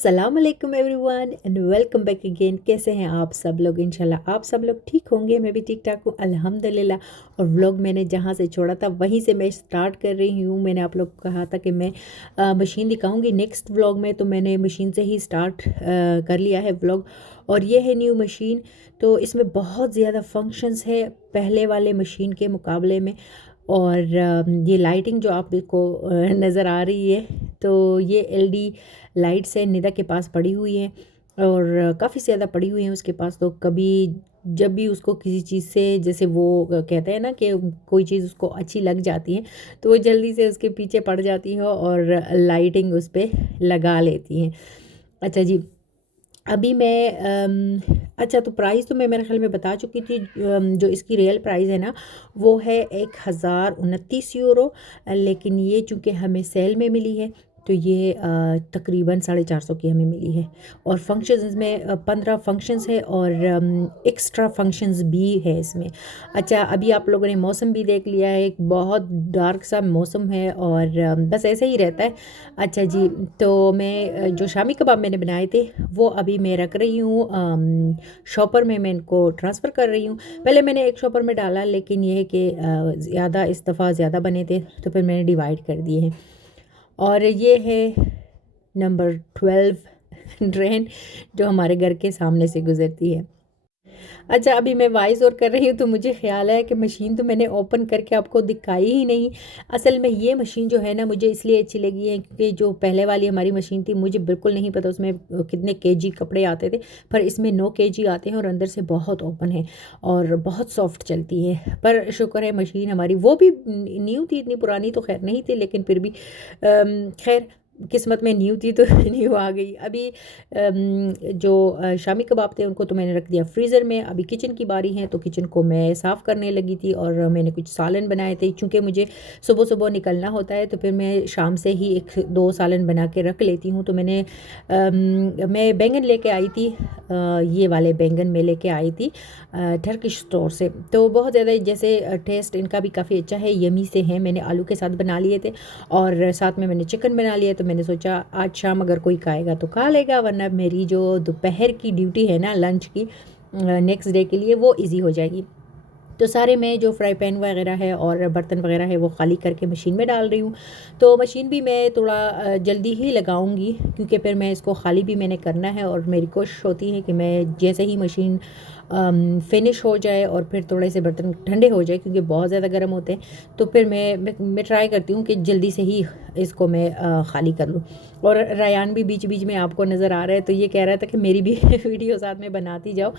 अस्सलाम वालेकुम everyone and welcome back again. कैसे हैं आप सब लोग? इंशाल्लाह आप सब लोग ठीक होंगे। मैं भी ठीक ठाक हूँ अल्हम्दुलिल्लाह। और व्लॉग मैंने जहाँ से छोड़ा था वहीं से मैं स्टार्ट कर रही हूँ। मैंने आप लोग को कहा था कि मैं मशीन दिखाऊंगी नेक्स्ट व्लॉग में, तो मैंने मशीन से ही स्टार्ट कर लिया है व्लॉग। और ये है न्यू मशीन। तो इसमें बहुत ज़्यादा फंक्शंस है पहले वाले मशीन के मुकाबले में। और ये लाइटिंग जो आपको नज़र आ रही है, तो ये एलडी लाइट्स है, निदा के पास पड़ी हुई है और काफ़ी ज़्यादा पड़ी हुई हैं उसके पास। तो कभी जब भी उसको किसी चीज़ से, जैसे वो कहते हैं ना कि कोई चीज़ उसको अच्छी लग जाती है, तो वो जल्दी से उसके पीछे पड़ जाती है और लाइटिंग उस पर लगा लेती हैं। अच्छा जी, अभी मैं अच्छा, तो प्राइस तो मैं मेरे ख्याल में बता चुकी थी। जो इसकी रियल प्राइस है ना, वो है 1029 यूरो। लेकिन ये चूँकि हमें सेल में मिली है, तो ये तकरीबन 450 की हमें मिली है। और फंक्शंस इसमें 15 फंक्शंस है और एक्स्ट्रा फंक्शंस भी है इसमें। अच्छा, अभी आप लोगों ने मौसम भी देख लिया है, एक बहुत डार्क सा मौसम है और बस ऐसे ही रहता है। अच्छा जी, तो मैं जो शामी कबाब मैंने बनाए थे वो अभी मैं रख रही हूँ शॉपर में। मैं इनको ट्रांसफ़र कर रही हूँ। पहले मैंने एक शॉपर में डाला, लेकिन यह है कि ज़्यादा इस दफ़ा ज़्यादा बने थे, तो फिर मैंने डिवाइड कर दिए हैं। और ये है नंबर 12 ड्रेन जो हमारे घर के सामने से गुज़रती है। अच्छा, अभी मैं वॉइस ओवर कर रही हूँ, तो मुझे ख़्याल है कि मशीन तो मैंने ओपन करके आपको दिखाई ही नहीं। असल में ये मशीन जो है ना, मुझे इसलिए अच्छी लगी है क्योंकि जो पहले वाली हमारी मशीन थी, मुझे बिल्कुल नहीं पता उसमें कितने केजी कपड़े आते थे, पर इसमें 9 केजी आते हैं और अंदर से बहुत ओपन है और बहुत सॉफ्ट चलती है। पर शुक्र है मशीन हमारी, वो भी न्यू थी, इतनी पुरानी तो खैर नहीं थी, लेकिन फिर भी खैर किस्मत में न्यू थी तो न्यू आ गई। अभी जो शामी कबाब थे उनको तो मैंने रख दिया फ्रीज़र में। अभी किचन की बारी है, तो किचन को मैं साफ़ करने लगी थी और मैंने कुछ सालन बनाए थे। चूँकि मुझे सुबह सुबह निकलना होता है, तो फिर मैं शाम से ही 1-2 सालन बना के रख लेती हूँ। तो मैं बैंगन लेके आई थी, ये वाले बैंगन मैं लेके आई थी टर्किश स्टोर से। तो बहुत ज़्यादा जैसे टेस्ट इनका भी काफ़ी अच्छा है, यमी से हैं। मैंने आलू के साथ बना लिए थे और साथ में मैंने चिकन बना लिया। तो मैंने सोचा आज शाम अगर कोई खाएगा तो खा लेगा, वरना मेरी जो दोपहर की ड्यूटी है ना लंच की, नेक्स्ट डे के लिए, वो इजी हो जाएगी। तो सारे मैं जो फ्राई पैन वगैरह है और बर्तन वगैरह है वो खाली करके मशीन में डाल रही हूँ। तो मशीन भी मैं थोड़ा जल्दी ही लगाऊंगी, क्योंकि फिर मैं इसको खाली भी मैंने करना है और मेरी कोशिश होती है कि मैं जैसे ही मशीन फिनिश हो जाए और फिर थोड़े से बर्तन ठंडे हो जाए, क्योंकि बहुत ज़्यादा गर्म होते हैं, तो फिर मैं ट्राई करती हूँ कि जल्दी से ही इसको मैं खाली कर लूँ। और रायान भी बीच बीच में आपको नज़र आ रहा है, तो ये कह रहा था कि मेरी भी वीडियो साथ में बनाती जाओ।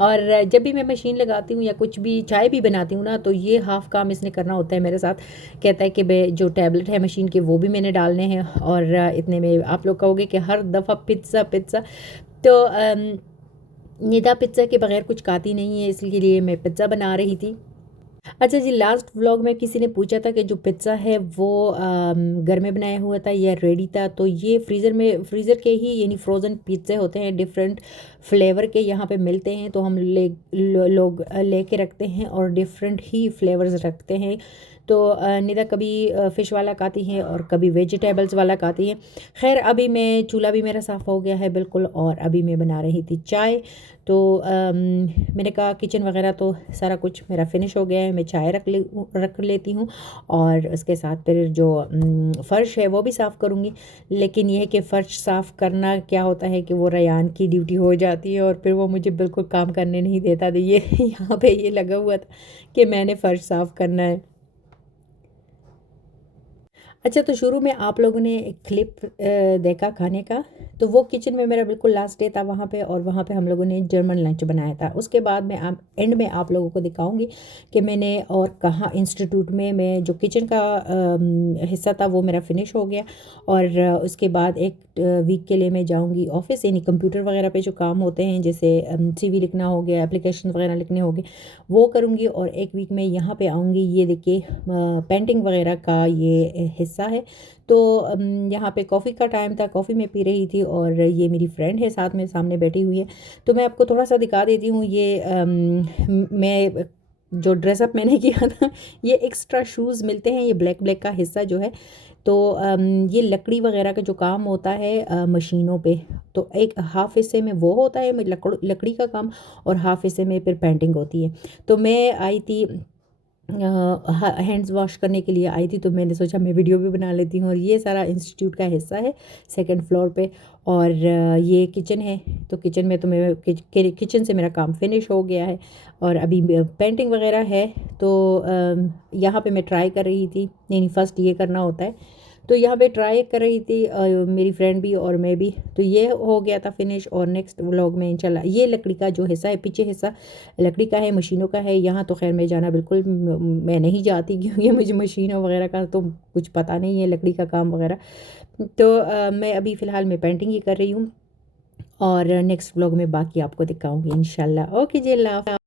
और जब भी मैं मशीन लगाती हूँ या कुछ भी चाय भी बनाती हूँ ना, तो ये हाफ़ काम इसने करना होता है मेरे साथ। कहता है कि भाई जो टैबलेट है मशीन के वो भी मैंने डालने हैं। और इतने में आप लोग कहोगे कि हर दफ़ा पिज़्ज़ा पिज़्ज़ा, तो निदा पिज़्ज़ा के बगैर कुछ खाती नहीं है, इसलिए मैं पिज़्ज़ा बना रही थी। अच्छा जी, लास्ट व्लॉग में किसी ने पूछा था कि जो पिज़्ज़ा है वो घर में बनाया हुआ था या रेडी था। तो ये फ्रीज़र के ही यानी फ्रोज़न पिज़्ज़े होते हैं, डिफरेंट फ्लेवर के यहाँ पे मिलते हैं। तो हम लोग लेके रखते हैं और डिफरेंट ही फ्लेवर्स रखते हैं। तो निदा कभी फ़िश वाला खाती है और कभी वेजिटेबल्स वाला खाती है। खैर, अभी मैं चूल्हा भी मेरा साफ़ हो गया है बिल्कुल, और अभी मैं बना रही थी चाय। तो मैंने कहा किचन वगैरह तो सारा कुछ मेरा फिनिश हो गया है, मैं चाय रख लेती हूँ और उसके साथ फिर जो फ़र्श है वो भी साफ़ करूँगी। लेकिन यह है कि फ़र्श साफ़ करना क्या होता है कि वो रयान की ड्यूटी हो जाती है और फिर वो मुझे बिल्कुल काम करने नहीं देता। तो ये यहाँ पे ये लगा हुआ था कि मैंने फ़र्श साफ़ करना है। अच्छा, तो शुरू में आप लोगों ने एक क्लिप देखा खाने का, तो वो किचन में मेरा बिल्कुल लास्ट डे था वहाँ पे, और वहाँ पे हम लोगों ने जर्मन लंच बनाया था। उसके बाद मैं आप एंड में आप लोगों को दिखाऊंगी कि मैंने और कहाँ इंस्टीट्यूट में मैं जो किचन का हिस्सा था वो मेरा फिनिश हो गया। और उसके बाद एक वीक के लिए मैं जाऊँगी ऑफिस, यानी कंप्यूटर वगैरह पे जो काम होते हैं, जैसे CV लिखना हो गया, एप्लीकेशन वगैरह लिखने हो गए, वो करूँगी। और एक वीक में यहाँ पे आऊँगी। ये देखिए पेंटिंग वगैरह का ये हिस्सा है। तो यहाँ पे कॉफ़ी का टाइम था, कॉफ़ी मैं पी रही थी और ये मेरी फ्रेंड है साथ में सामने बैठी हुई है। तो मैं आपको थोड़ा सा दिखा देती हूँ। ये मैं जो ड्रेसअप मैंने किया था, ये एक्स्ट्रा शूज़ मिलते हैं, ये ब्लैक ब्लैक का हिस्सा जो है। तो ये लकड़ी वगैरह का जो काम होता है मशीनों पे, तो एक हाफ़ हिस्से में वो होता है लकड़ी का काम, और हाफ़ हिस्से में फिर पेंटिंग होती है। तो मैं आई थी हैंड्स वॉश करने के लिए आई थी, तो मैंने सोचा मैं वीडियो भी बना लेती हूँ। और ये सारा इंस्टीट्यूट का हिस्सा है सेकंड फ्लोर पे। और ये किचन है, तो किचन में तो मैं किचन से मेरा काम फिनिश हो गया है, और अभी पेंटिंग वगैरह है। तो यहाँ पे मैं ट्राई कर रही थी, नहीं फर्स्ट ये करना होता है। तो यहाँ पे ट्राई कर रही थी मेरी फ्रेंड भी और मैं भी, तो ये हो गया था फिनिश। और नेक्स्ट व्लॉग में इंशाल्लाह ये लकड़ी का जो हिस्सा है, पीछे हिस्सा लकड़ी का है, मशीनों का है। यहाँ तो खैर मैं जाना बिल्कुल मैं नहीं जाती, क्योंकि मुझे मशीनों वगैरह का तो कुछ पता नहीं है, लकड़ी का काम वगैरह। तो मैं अभी फ़िलहाल मैं पेंटिंग ही कर रही हूँ, और नेक्स्ट व्लॉग में बाकी आपको दिखाऊंगी इंशाल्लाह। ओके जी, अल्लाह हाफ़िज़।